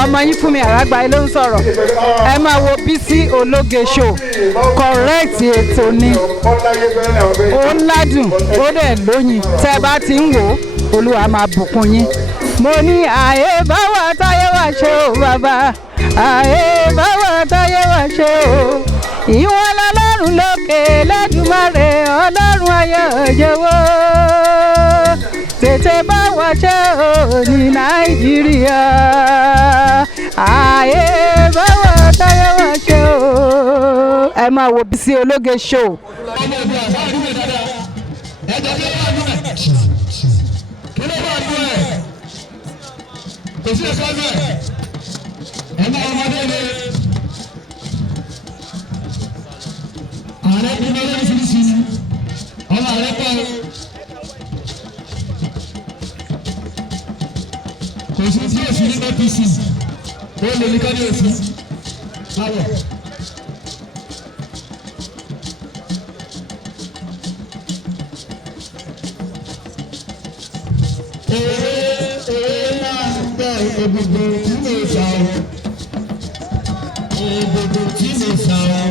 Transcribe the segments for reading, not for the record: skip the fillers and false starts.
ọmọ yín Fúnmi Àràgbáyé ló ń sọ̀rọ̀. Ẹ máa wo Bísí Ológe show correct ètò ni ó ládùn ó dẹ̀ lóyin tẹ́ bá ti ń wò ó Olúwa máa bùkún yín. Mo ní àyè báwa táyé wá ṣe o bàbá àyè báwa táyé wá ṣe o ìwọ̀n lọ́lọ́run lókè lẹ́dùnmáre ọlọ́run ayé òjòwò tètè bá wa ṣe o ní Nàìjíríà àyè báwa táyé wá ṣe o. Ẹ máa wo Bísí Ológe show. ààrẹ bí wọ́n lọ́wọ́ fún sí ọmọ ààrẹ pọ̀ kò sí tí èsì ní APC ó lè ní kárí èsì láwọ̀. Èé máa ń gbọ́ ògbógbò tí mo sà ọ́ ògbógbò tí mo sà ọ́.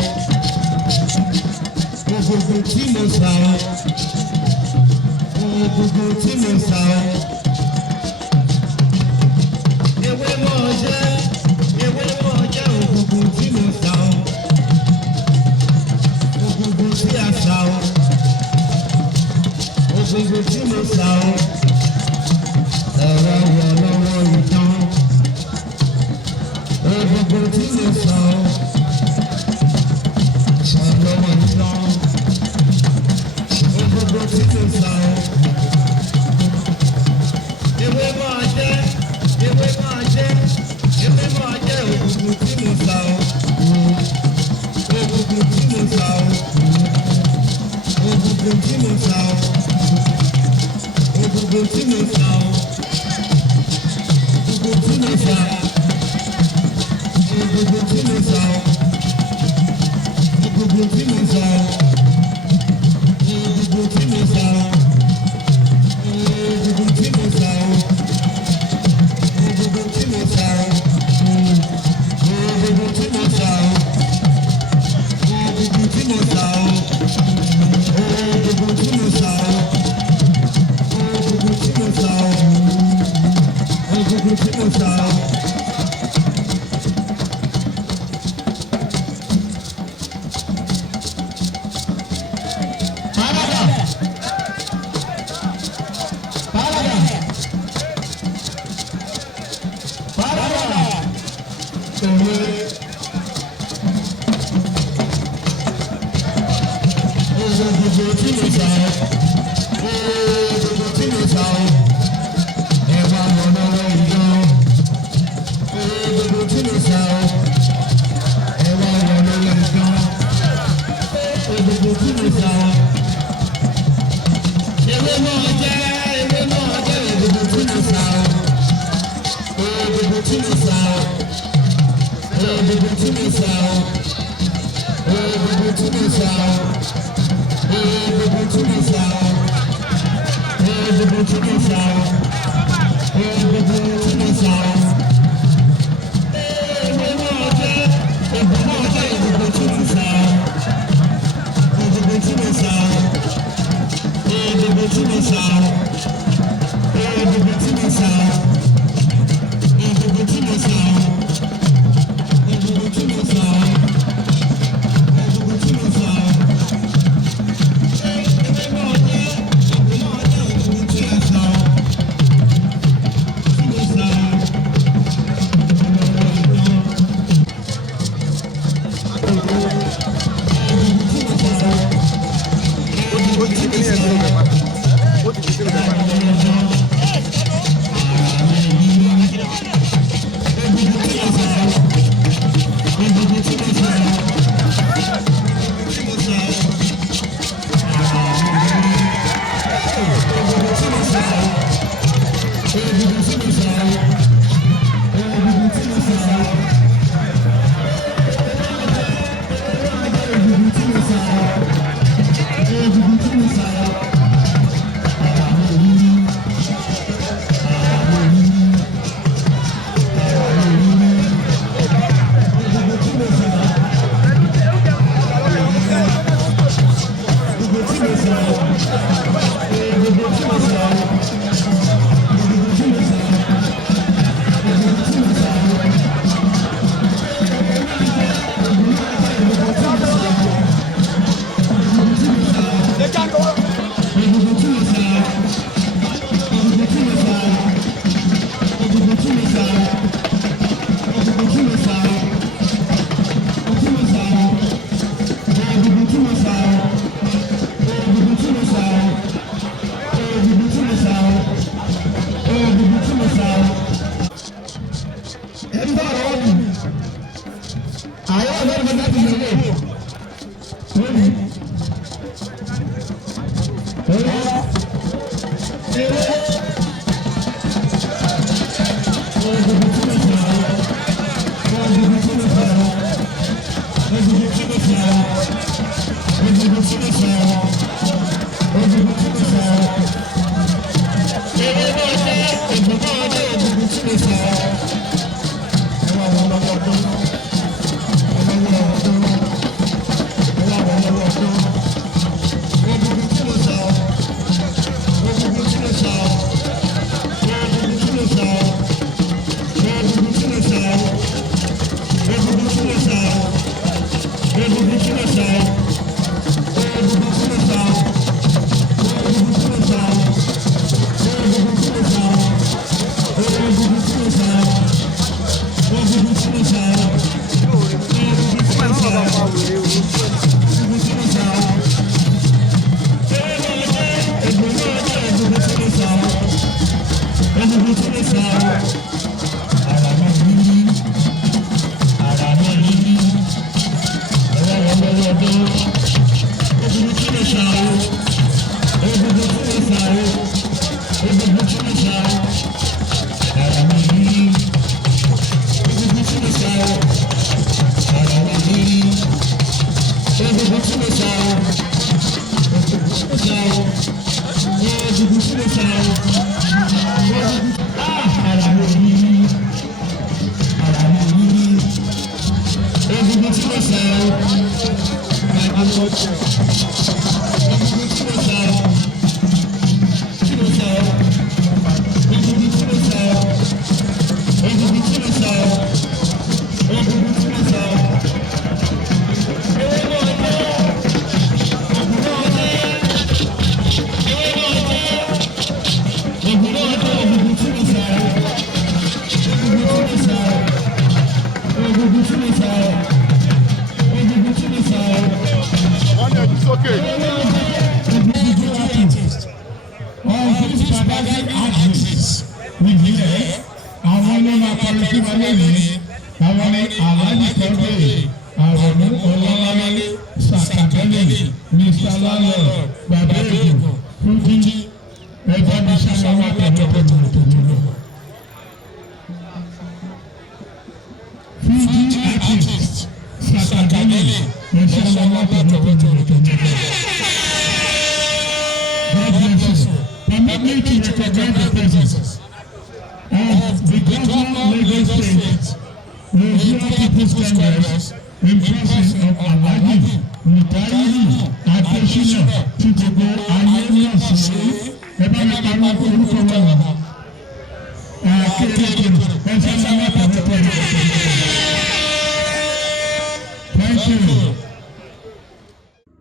Gbogbo tí mo sà ọ́, gbogbo tí mo sà ọ́. Ewé mọ̀ jẹ́ gbogbo tí mo sà ọ́. Gbogbo tí a sà ọ́, gbogbo tí mo sà ọ́. Ẹ̀rọ wọ̀ lọ́wọ́ ìtàn. Gbogbo tí mo sà ọ́. Lọ́wọ́ ìtàn. Gbogbo tí mo sà ọ́. Ewé máa jẹ́ òkùnkùn tí mo sà ọ́. Òkùnkùn tí mo sà ọ́. Òkùnkùn tí mo sà ọ́. Òkùnkùn tí mo sà ọ́. Òkùnkùn tí mo sà ọ́. Òkùnkùn tí mo sà ọ́. Gbogbo tí mo sà ọ́, gbogbo tí mo sà ọ́, gbogbo tí mo sà ọ́, gbogbo tí mo sà ọ́, gbogbo tí mo sà ọ́, gbogbo tí mo sà ọ́, gbogbo tí mo sà ọ́, gbogbo tí mo sà ọ́, gbogbo tí mo sà ọ́.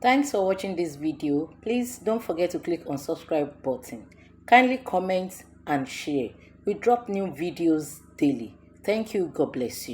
Thanks for watching this video. Please don't forget to click on subscribe button. Kindly comment and share. We drop new videos daily. Thank you. God bless you.